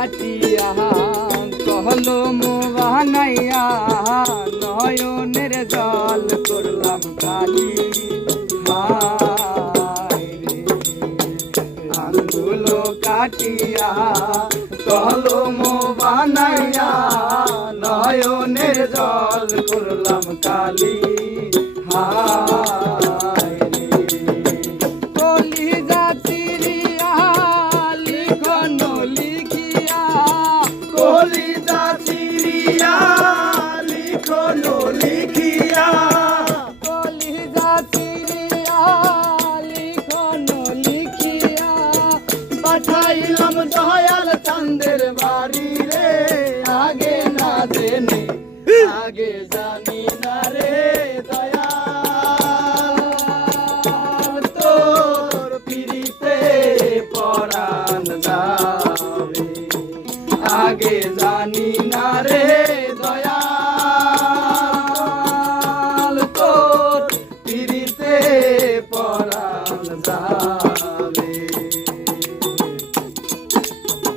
কাটিয়া কলম বানাইয়া নয়নের জল করলাম কালি আঙ্গুল কাটিয়া কলম বানাইয়া নয়নের জল করলাম কালি কলিজা চিরিয়া লিখন লিখিয়া কলিজা চিরিয়া লিখন লিখিয়া কলিজা চিরিয়া লিখন লিখিয়া পাঠাইলাম দয়াল চাঁদের বাড়ি রে আগে না জেনে আগে জানি না রে দয়াল তোর পিরিতে পরাণ যাবে আগে জানি না রে দয়াল তোর পিরিতে পরাণ যাবে।